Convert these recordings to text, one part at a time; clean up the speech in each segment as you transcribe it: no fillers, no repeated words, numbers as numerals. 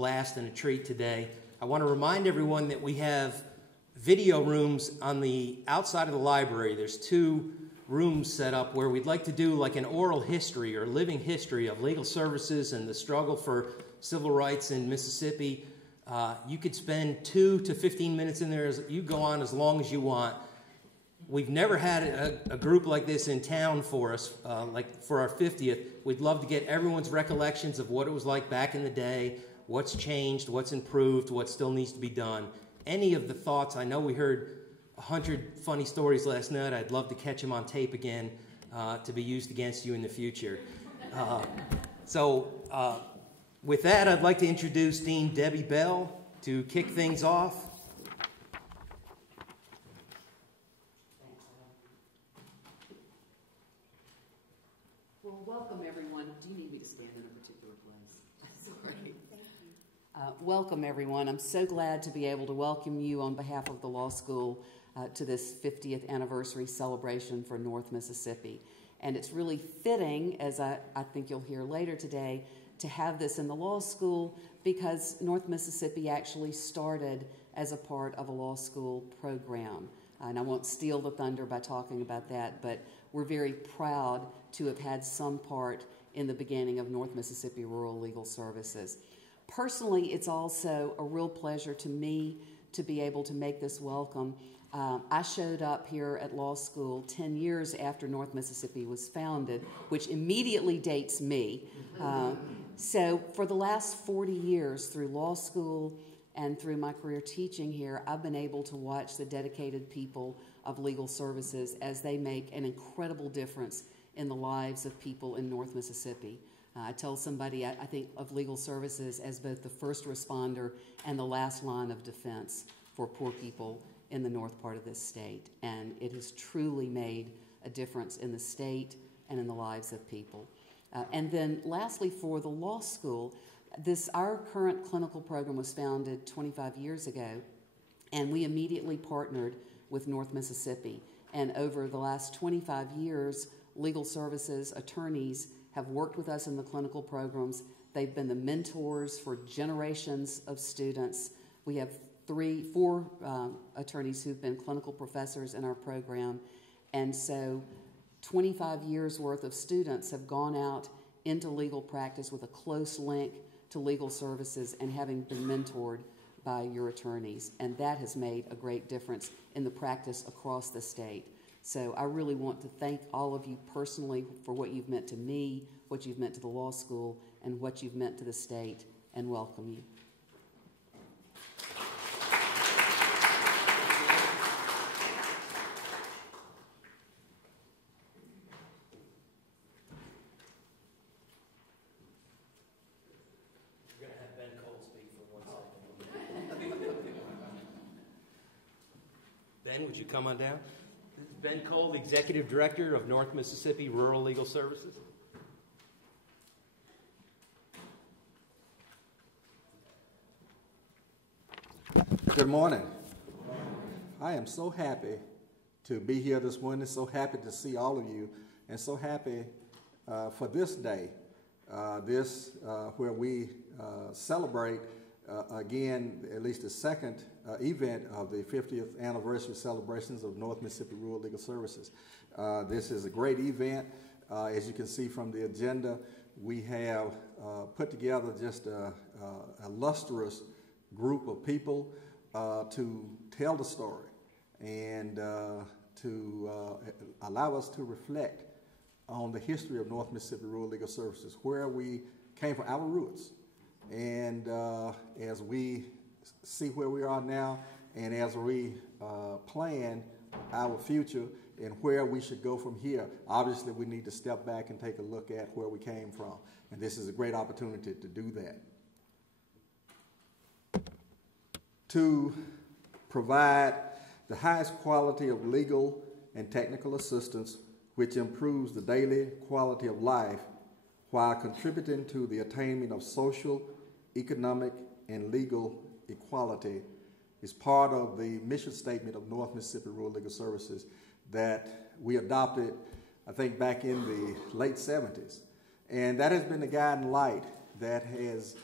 blast and a treat today. I want to remind everyone that we have video rooms on the outside of the library. There's 2 rooms set up where we'd like to do like an oral history or living history of legal services and the struggle for civil rights in Mississippi. You could spend 2 to 15 minutes in there. You go on as long as you want. We've never had a group like this in town for us, like for our 50th. We'd love to get everyone's recollections of what it was like back in the day, what's changed, what's improved, what still needs to be done. Any of the thoughts, I know we heard 100 funny stories last night. I'd love to catch them on tape again to be used against you in the future. With that, I'd like to introduce Dean Debbie Bell to kick things off. Well, welcome everyone. Do you need me to stand in a particular place? Sorry. Thank you. Welcome everyone. I'm so glad to be able to welcome you on behalf of the law school to this 50th anniversary celebration for North Mississippi. And it's really fitting, as I think you'll hear later today, to have this in the law school because North Mississippi actually started as a part of a law school program. And I won't steal the thunder by talking about that, but we're very proud to have had some part in the beginning of North Mississippi Rural Legal Services. Personally, it's also a real pleasure to me to be able to make this welcome. I showed up here at law school 10 years after North Mississippi was founded, which immediately dates me. So for the last 40 years through law school and through my career teaching here, I've been able to watch the dedicated people of legal services as they make an incredible difference in the lives of people in North Mississippi. I tell somebody I think of legal services as both the first responder and the last line of defense for poor people in the north part of this state. And it has truly made a difference in the state and in the lives of people. And then lastly, for the law school, our current clinical program was founded 25 years ago, and we immediately partnered with North Mississippi. And over the last 25 years, legal services attorneys have worked with us in the clinical programs. They've been the mentors for generations of students. We have 4 attorneys who've been clinical professors in our program. And so 25 years worth of students have gone out into legal practice with a close link to legal services and having been mentored by your attorneys. And that has made a great difference in the practice across the state. So I really want to thank all of you personally for what you've meant to me, what you've meant to the law school, and what you've meant to the state, and welcome you. Ben, would you come on down? This is Ben Cole, the Executive Director of North Mississippi Rural Legal Services. Good morning. I am so happy to be here this morning, so happy to see all of you, and so happy for this day, where we celebrate again, at least the second event of the 50th anniversary celebrations of North Mississippi Rural Legal Services. This is a great event. As you can see from the agenda, we have put together just a lustrous group of people to tell the story and to allow us to reflect on the history of North Mississippi Rural Legal Services, where we came from, our roots. And as we see where we are now, and as we plan our future and where we should go from here, obviously we need to step back and take a look at where we came from. And this is a great opportunity to do that. To provide the highest quality of legal and technical assistance which improves the daily quality of life while contributing to the attainment of social, economic, and legal equality is part of the mission statement of North Mississippi Rural Legal Services that we adopted, I think, back in the late 70s. And that has been the guiding light that has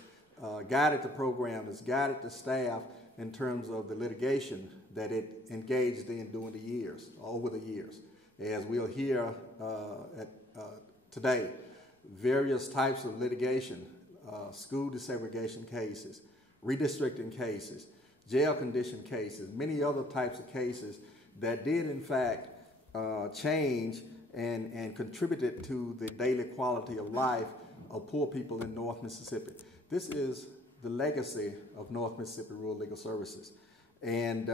guided the program, has guided the staff in terms of the litigation that it engaged in during the years, over the years. As we'll hear today, various types of litigation, school desegregation cases, redistricting cases, jail condition cases, many other types of cases that did in fact change and contributed to the daily quality of life of poor people in North Mississippi. This is the legacy of North Mississippi Rural Legal Services. And,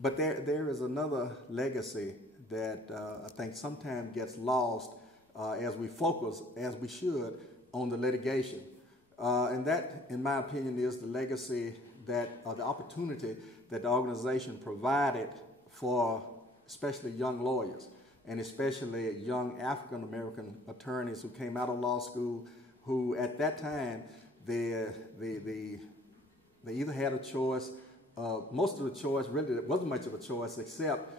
but there is another legacy that I think sometimes gets lost as we focus, as we should, on the litigation. And that, in my opinion, is the legacy that, the opportunity that the organization provided for especially young lawyers, and especially young African-American attorneys who came out of law school, who at that time, they either had a choice, most of the choice really there wasn't much of a choice except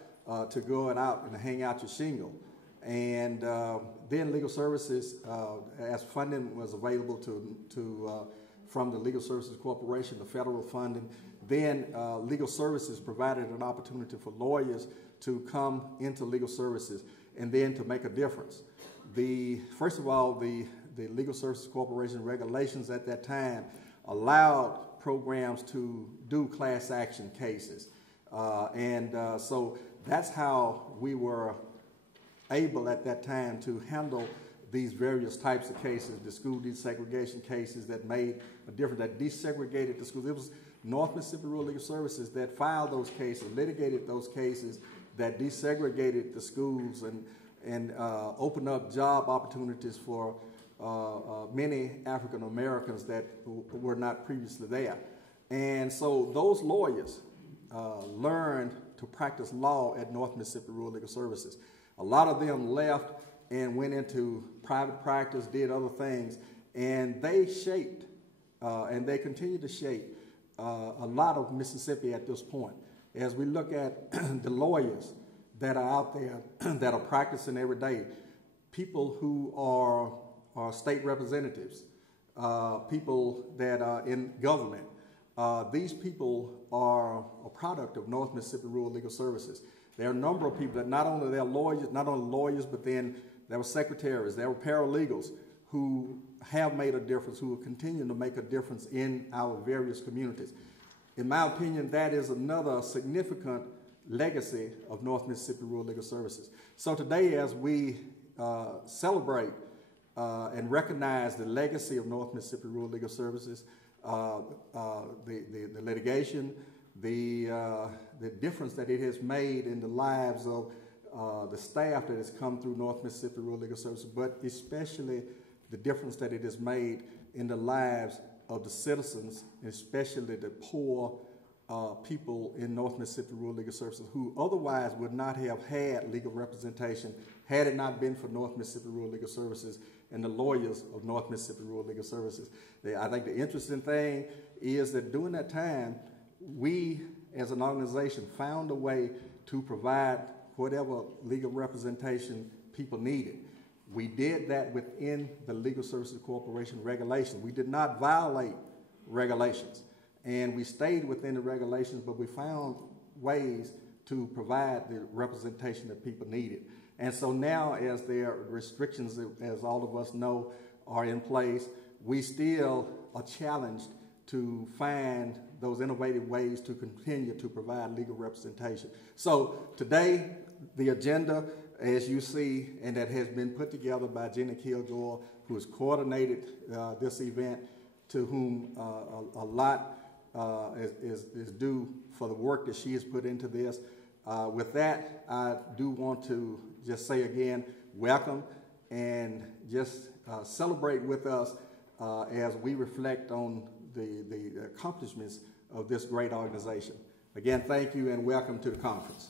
to go out and hang out your shingle. And then legal services, as funding was available from the Legal Services Corporation, the federal funding, then legal services provided an opportunity for lawyers to come into legal services and then to make a difference. First of all, the Legal Services Corporation regulations at that time allowed programs to do class action cases. So that's how we were able at that time to handle these various types of cases, the school desegregation cases that made a difference, that desegregated the schools. It was North Mississippi Rural Legal Services that filed those cases, litigated those cases, that desegregated the schools and opened up job opportunities for many African Americans that were not previously there. And so those lawyers learned to practice law at North Mississippi Rural Legal Services. A lot of them left and went into private practice, did other things, and they shaped and they continue to shape a lot of Mississippi at this point. As we look at the lawyers that are out there that are practicing every day, people who are state representatives, people that are in government, these people are a product of North Mississippi Rural Legal Services. There are a number of people that not only they're lawyers, but then there were secretaries, there were paralegals who have made a difference, who will continue to make a difference in our various communities. In my opinion, that is another significant legacy of North Mississippi Rural Legal Services. So today, as we celebrate and recognize the legacy of North Mississippi Rural Legal Services, the litigation, the difference that it has made in the lives of the staff that has come through North Mississippi Rural Legal Services, but especially the difference that it has made in the lives of the citizens, especially the poor people in North Mississippi Rural Legal Services who otherwise would not have had legal representation had it not been for North Mississippi Rural Legal Services and the lawyers of North Mississippi Rural Legal Services. I think the interesting thing is that during that time, we as an organization found a way to provide whatever legal representation people needed. We did that within the Legal Services Corporation regulations. We did not violate regulations, and we stayed within the regulations, but we found ways to provide the representation that people needed. And so now, as there are restrictions, as all of us know, are in place, we still are challenged to find those innovative ways to continue to provide legal representation. So today, the agenda, as you see, and that has been put together by Jenny Kilgore, who has coordinated this event, to whom a lot is due for the work that she has put into this. With that, I do want to just say again, welcome, and just celebrate with us as we reflect on the accomplishments of this great organization. Again, thank you and welcome to the conference.